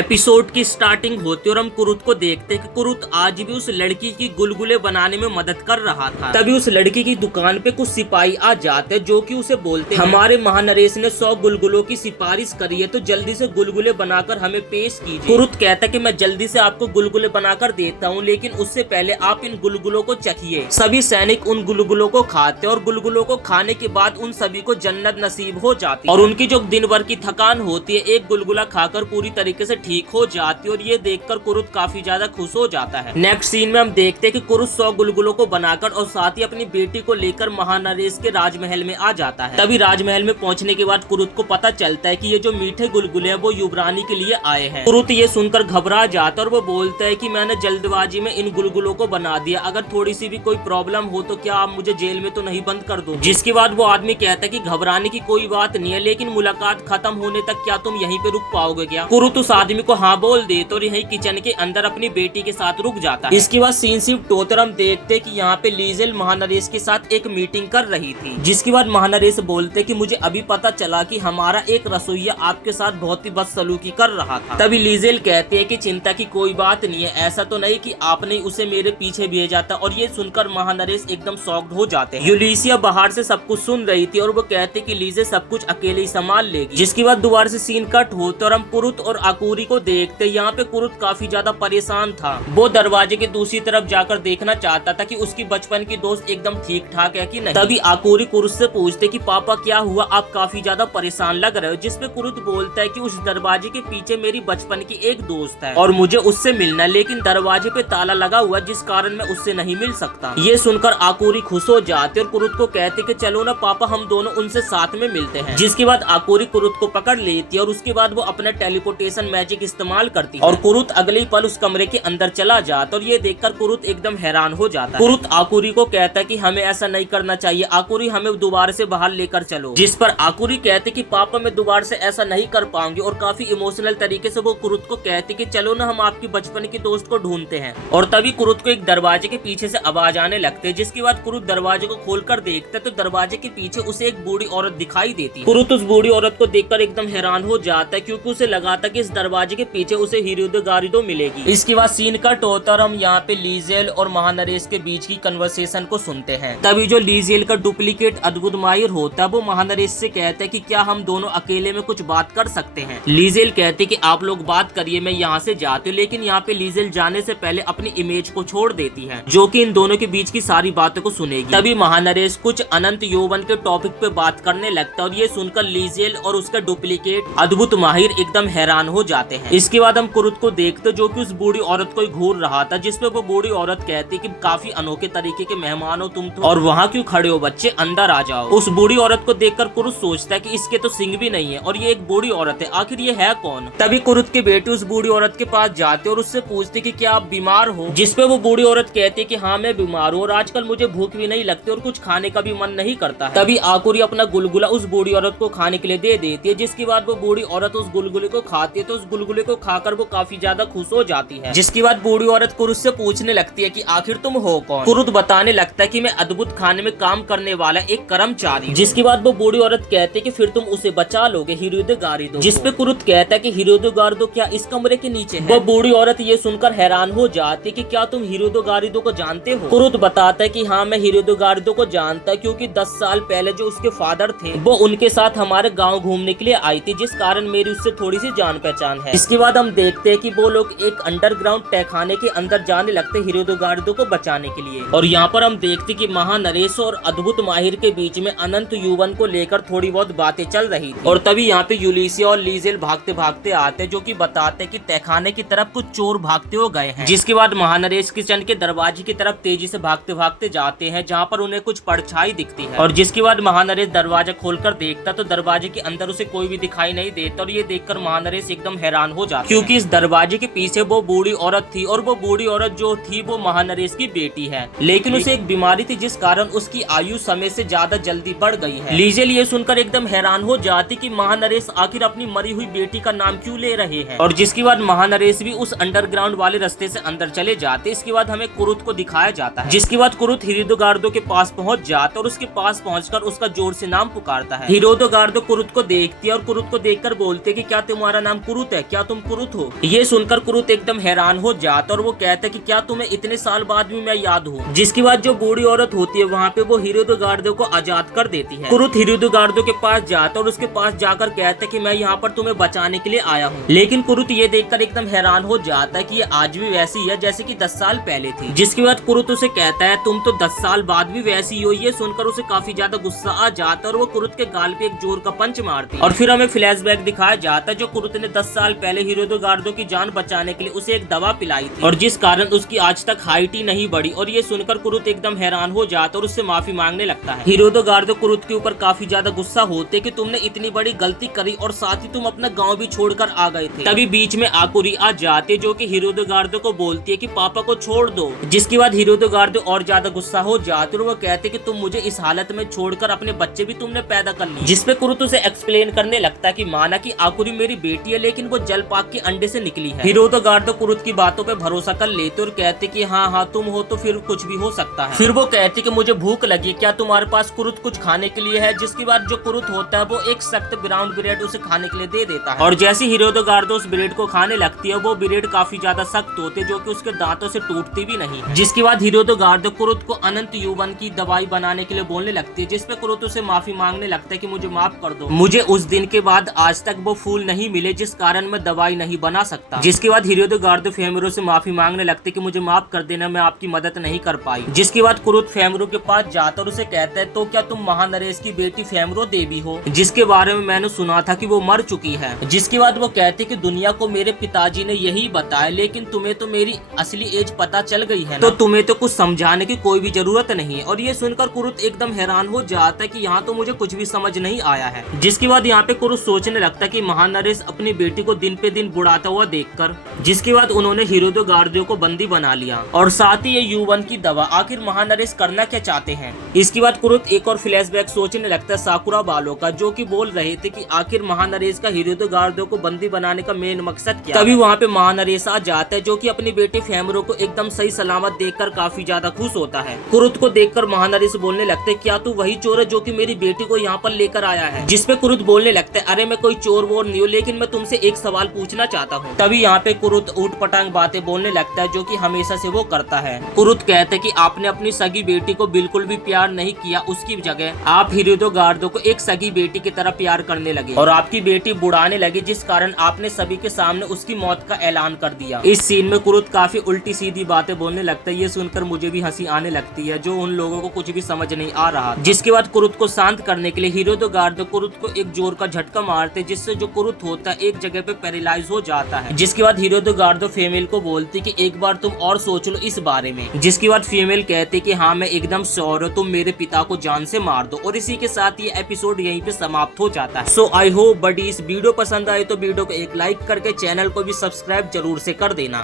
Episode की starting होती और हम कुरुत को देखते कि कुरुत आज भी उस लड़की की गुलगुले बनाने में मदद कर रहा था। तभी उस लड़की की दुकान पे कुछ सिपाही आ जाते जो कि उसे बोलते हमारे महानरेश ने 100 गुलगुलों की सिफारिश करी है, तो जल्दी से गुलगुले बनाकर हमें पेश कीजिए। कुरुत कहता कि मैं जल्दी से आपको गुलगुले बनाकर देता हूँ, लेकिन उससे पहले आप इन गुलगुलों को चखिए। सभी सैनिक उन गुलगुलों को खाते और गुलगुलों को खाने के बाद उन सभी को जन्नत नसीब हो जाती और उनकी जो दिन भर की थकान होती है एक गुलगुला खाकर पूरी तरीके से ठीक हो जाती है। और ये देखकर कुरुत काफी ज्यादा खुश हो जाता है। नेक्स्ट सीन में हम देखते हैं कि कुरुत 100 गुलगुलों को बनाकर और साथ ही अपनी बेटी को लेकर महानरेश के राजमहल में आ जाता है। तभी राजमहल में पहुंचने के बाद कुरुत को पता चलता है कि ये जो मीठे गुलगुले हैं वो युवरानी के लिए आए हैं। कुरुत ये सुनकर घबरा जाता है और वो बोलता है कि मैंने जल्दबाजी में इन गुलगुलों को बना दिया, अगर थोड़ी सी भी कोई प्रॉब्लम हो तो क्या आप मुझे जेल में तो नहीं बंद कर दो। जिसके बाद वो आदमी कहता है कि घबराने की कोई बात नहीं है, लेकिन मुलाकात खत्म होने तक क्या तुम यहीं पे रुक पाओगे क्या? कुरुत उस आदमी को हाँ बोल देता और यही किचन के अंदर अपनी बेटी के साथ रुक जाता है। इसके बाद सीन शिफ्ट होकर हम देखते कि यहाँ पे लीजेल महानरेश के साथ एक मीटिंग कर रही थी। जिसके बाद महानरेश बोलते कि मुझे अभी पता चला कि हमारा एक रसोइया आपके साथ बहुत ही बदसलूकी कर रहा था। तभी लीजेल कहते हैं कि चिंता की कोई बात नहीं है, ऐसा तो नहीं कि आपने उसे मेरे पीछे भेजा था। और ये सुनकर महानरेश एकदम शॉक्ड हो जाते हैं। यूलिसिया बाहर से सब कुछ सुन रही थी और वो कहते कि लीजे सब कुछ अकेले ही संभाल लेगी। जिसके बाद दोबारा से सीन कट होता और हम कुरुत और आकुरी को देखते। यहाँ पे कुरुत काफी ज्यादा परेशान था। वो दरवाजे के दूसरी तरफ जाकर देखना चाहता था कि उसकी बचपन की दोस्त एकदम ठीक ठाक है कि नहीं। तभी आकुरी कुरुत से पूछते कि पापा क्या हुआ, आप काफी ज्यादा परेशान लग रहे हो। जिसपे कुरुत बोलता है कि उस दरवाजे के पीछे मेरी बचपन की एक दोस्त है और मुझे उससे मिलना है, लेकिन दरवाजे पे ताला लगा हुआ जिस कारण मैं उससे नहीं मिल सकता। ये सुनकर आकुरी खुश हो जाते और कुरुत को कहते कि चलो ना पापा हम दोनों उनसे साथ में मिलते हैं। जिसके बाद आकुरी कुरुत को पकड़ लेती है और उसके बाद वो अपना टेलीपोर्टेशन मैजिक इस्तेमाल करती है और कुरुत अगले ही पल उस कमरे के अंदर चला जाता और ये देखकर कुरुत एकदम हैरान हो जाता है। कुरुत आकुरी को कहता है कि हमें ऐसा नहीं करना चाहिए, आकुरी हमें दोबारा से बाहर लेकर चलो। जिस पर आकुरी कहते कि पापा मैं दोबारा से ऐसा नहीं कर पाऊंगी और काफी इमोशनल तरीके से वो कुरुत को कहती कि चलो ना हम आपकी बचपन की दोस्त को ढूंढते हैं। और तभी कुरुत को एक दरवाजे के पीछे से आवाज आने लगती है। जिसके बाद कुरुत दरवाजे को खोलकर देखता है तो दरवाजे के पीछे उसे एक बूढ़ी औरत दिखाई देती है। कुरुत उस बूढ़ी औरत को देखकर एकदम हैरान हो जाता है क्योंकि उसे लगा था कि इस दरवाजे के पीछे उसे हिरुदो गारिदो मिलेगी। इसके बाद सीन कट होता और हम यहाँ पे लीजेल और महानरेश के बीच की कन्वर्सेशन को सुनते हैं। तभी जो लीजेल का डुप्लीकेट अद्भुत माहिर होता है वो महानरेश से कहता है कि क्या हम दोनों अकेले में कुछ बात कर सकते हैं। लीजेल कहते कि आप लोग बात करिए, मैं यहाँ से जाती हूँ। लेकिन यहाँ पे लीजेल जाने से पहले अपनी इमेज को छोड़ देती है जो कि इन दोनों के बीच की सारी बातों को सुनेगी। तभी महानरेश कुछ अनंत यौवन के टॉपिक पे बात करने लगता है और ये सुनकर लीजेल और उसका डुप्लीकेट अद्भुत माहिर एकदम हैरान हो जाते हैं। इसके बाद हम कुरुत को देखते जो कि उस बूढ़ी औरत को घूर रहा था। जिसपे वो बूढ़ी औरत कहती कि काफी अनोखे तरीके के मेहमान हो तुम तो, और वहाँ क्यों खड़े हो बच्चे, अंदर आ जाओ। उस बूढ़ी औरत को देखकर कुरुत सोचता है कि इसके तो सिंग भी नहीं है और ये एक बूढ़ी औरत है, आखिर ये है कौन? तभी कुरुत के बेटे उस बूढ़ी औरत के पास जाते और उससे पूछते कि क्या आप बीमार हो? जिसपे वो बूढ़ी औरत कहती है कि हाँ मैं बीमार हूँ और आजकल मुझे भूख भी नहीं लगती और कुछ खाने का भी मन नहीं करता है। तभी आकुरी अपना गुलगुला उस बूढ़ी औरत को खाने के लिए दे देती है। जिसके बाद वो बूढ़ी औरत उस गुलगुले को खाती है तो उस गुलगुले को खाकर वो काफी ज्यादा खुश हो जाती है। जिसके बाद बूढ़ी औरत कुरुत से पूछने लगती है कि आखिर तुम हो कौन? कुरुत बताने लगता है कि मैं अद्भुत खाने में काम करने वाला एक कर्मचारी। जिसके बाद वो बूढ़ी औरत कहती है कि फिर तुम उसे बचा लोगे हिरुदो गारिदो। जिसपे कुरुत कहता है कि हिरुदो गारिदो क्या इस कमरे के नीचे है? वो बूढ़ी औरत ये सुनकर हैरान हो जाती है कि क्या तुम हिरुदो गारिदो को जानते हो? कुरुत बताता है कि हाँ मैं हिरुदो गारिदो को जानता है क्योंकि 10 साल पहले जो उसके फादर थे वो उनके साथ हमारे गाँव घूमने के लिए आई थी, जिस कारण मेरी उससे थोड़ी सी जान पहचान है। इसके बाद हम देखते हैं कि वो लोग एक अंडरग्राउंड तहखाने के अंदर जाने लगते हिरुदो गारिदो को बचाने के लिए। और यहाँ पर हम देखते कि महानरेश और अद्भुत माहिर के बीच में अनंत यौवन को लेकर थोड़ी बहुत बातें चल रही थी। और तभी यहाँ पे यूलिसिया और लीजेल भागते भागते आते जो कि बताते कि तहखाने की तरफ कुछ चोर भागते हो गए हैं। जिसके बाद महानरेश किचन के दरवाजे की तरफ तेजी से भागते भागते जाते हैं जहाँ पर उन्हें कुछ परछाई दिखती है। और जिसके बाद महानरेश दरवाजा खोलकर देखता तो दरवाजे के अंदर उसे कोई भी दिखाई नहीं देता और ये देखकर महानरेश एकदम हैरान हो जाता क्योंकि इस दरवाजे के पीछे वो बूढ़ी औरत थी और वो बूढ़ी औरत जो थी वो महानरेश की बेटी है, लेकिन उसे एक बीमारी थी जिस कारण उसकी आयु समय से ज्यादा जल्दी बढ़ गई है। लीजेल ये सुनकर एकदम हैरान हो जाती कि महानरेश आखिर अपनी मरी हुई बेटी का नाम क्यों ले रहे हैं। और जिसके बाद महानरेश भी उस अंडरग्राउंड वाले रास्ते से अंदर चले जाते। इसके बाद हमें कुरुत को दिखाया जाता है। जिसके बाद कुरुत हिरुदो गारिदो के पास पहुंच जाता और उसके पास पहुंचकर उसका जोर से नाम पुकारता है। हिरुदो गारिदो कुरुत को देखती है और कुरुत को देखकर बोलते कि क्या तुम्हारा नाम कुरुत है क्या तुम कुरुत हो? ये सुनकर कुरुत एकदम हैरान हो जाता और वो कहता है कि क्या तुम्हें इतने साल बाद भी मैं याद हूँ। जिसके बाद जो बूढ़ी औरत होती है वहाँ पे वो हिरुदगार्दो को आजाद कर देती है। कुरुत हिरुदगार्दो के पास जाता और उसके पास जाकर कहता है कि मैं यहाँ पर तुम्हें बचाने के लिए आया हूँ। लेकिन कुरुत ये देखकर एकदम हैरान हो जाता है कि ये आज भी वैसी है जैसे कि 10 साल पहले थी। जिसके बाद कुरुत उसे कहता है तुम तो 10 साल बाद भी वैसी हो। ये सुनकर उसे काफी ज्यादा गुस्सा आ जाता है और वो कुरुत के गाल पे एक जोर का पंच मारती है। और फिर हमें फ्लैशबैक दिखाया जाता है जो कुरुत ने 10 साल पहले हिरुदगार्दो की जान बचाने के लिए उसे एक दवा पिलाई थी और जिस कारण उसकी आज तक हाइट ही नहीं बढ़ी। और ये सुनकर कुरुत एकदम हैरान हो जाता और उससे माफी मांगने लगता है। हिरुदगार्दो कुरुत के ऊपर काफी ज्यादा गुस्सा होते कि तुमने इतनी बड़ी गलती करी और साथ ही तुम अपना गाँव भी छोड़कर आ गए थे। तभी बीच में आकुरी आ जाते जो कि हिरुदगार्दो को बोलती है कि पापा को छोड़ दो। जिसके बाद हिरुदगार्दो और ज्यादा गुस्सा हो जाते और वो कहते कि तुम मुझे इस हालत में छोड़कर अपने बच्चे भी तुमने पैदा कर लिए। जिसपे कुरुत उसे एक्सप्लेन करने लगता है कि माना कि आकुरी मेरी बेटी है लेकिन वो जल पाक के अंडे से निकली है। हिरुदगार्दो कुरुत की बातों पे भरोसा कर लेते और कहते कि हाँ तुम हो तो फिर कुछ भी हो सकता है। फिर वो कहती कि मुझे भूख लगी, क्या तुम्हारे पास कुरुत कुछ खाने के लिए है? जिसके बाद जो कुरुत होता है वो एक सख्त ब्राउन ब्रेड उसे खाने के लिए दे देता है और जैसे हिरुदगार्दो उस ब्रेड को खाने लगती है वो ब्रेड काफी ज्यादा सख्त होते जो कि उसके दांतों से टूटती भी नहीं है। जिसके बाद हिरुदगार्दो कुरुत को अनंत यौवन की दवाई बनाने के लिए बोलने लगती है जिसपे कुरुत उसे माफी मांगने लगता है कि मुझे माफ कर दो, मुझे उस दिन के बाद आज तक वो फूल नहीं मिले जिस कारण मैं दवाई नहीं बना सकता। जिसके बाद हिरुदगार्दो फेमरो से माफी मांगने लगते कि मुझे माफ कर देना, मैं आपकी मदद नहीं कर पाई। जिसके बाद कुरुत फेमरो के पास जाता और उसे कहता है तो क्या तुम महानरेश की बेटी फेमरो देवी हो जिसके बारे में मैंने सुना था कि वो मर चुकी है। जिसके बाद वो कहते कि दुनिया को मेरे पिताजी ने यही बताया लेकिन तुम्हें तो मेरी असली एज पता चल गई है ना, तो तुम्हें तो कुछ समझाने की कोई भी जरूरत नहीं है। और ये सुनकर कुरुत एकदम हैरान हो जाता है कि यहाँ तो मुझे कुछ भी समझ नहीं आया है। जिसके बाद यहाँ पे कुरुत सोचने लगता है कि महानरेश अपनी बेटी को दिन पे दिन बुढ़ाता हुआ देखकर। जिसके बाद उन्होंने हिरुदगार्दो को बंदी बना लिया और साथ ही ये यौवन की दवा। आखिर महानरेश करना क्या चाहते हैं? इसके बाद कुरुत एक और फ्लैशबैक सोचने लगता है साकुरा बालों का जो कि बोल रहे थे कि आखिर महानरेश का हिरुदगार्दो को बंदी बनाने का मेन मकसद क्या। तभी वहाँ पे महानरेश आ जाता है जो कि अपनी बेटी फेमरो को एकदम सही सलामत देखकर काफी ज्यादा खुश होता है। कुरुत को देखकर महानरेश बोलने लगते क्या तू वही चोर है जो कि मेरी बेटी को यहाँ पर लेकर आया है? जिसपे कुरुत बोलने लगते है अरे मैं कोई चोर वोर नहीं हूँ लेकिन मैं तुमसे एक सवाल पूछना चाहता हूँ। तभी यहाँ पे कुरुत ऊट पटांग बातें बोलने लगता है जो कि हमेशा से वो करता है। कुरुत कहते कि आपने अपनी सगी बेटी को बिल्कुल भी प्यार नहीं किया, उसकी जगह आप हिरुदगार्दो को एक सगी बेटी की तरह प्यार करने लगे और आपकी बेटी बुढ़ाने लगी जिस कारण आपने सभी के सामने उसकी मौत का ऐलान कर दिया। इस सीन में कुरुत काफी उल्टी सीधी बातें बोलने लगता है। ये सुनकर मुझे भी हंसी आने लगती है जो उन लोगों को कुछ भी समझ नहीं आ रहा। जिसके बाद कुरुत को शांत करने के लिए हिरुदगार्दो कुरुत को एक जोर का झटका मारते जिससे जो कुरुत होता है एक जगह पे पैरालाइज हो जाता है। जिसके बाद हिरुदगार्दो फीमेल को बोलती कि एक बार तुम और सोच लो इस बारे में। जिसके बाद फीमेल कहती कि हाँ मैं एकदम श्योर हूँ, तुम मेरे पिता को जान से मार दो। और इसी के साथ ये एपिसोड यहीं पे समाप्त हो जाता है। सो आई होप बडी इस वीडियो पसंद आए तो वीडियो को एक लाइक करके चैनल को भी सब्सक्राइब जरूर से कर देना।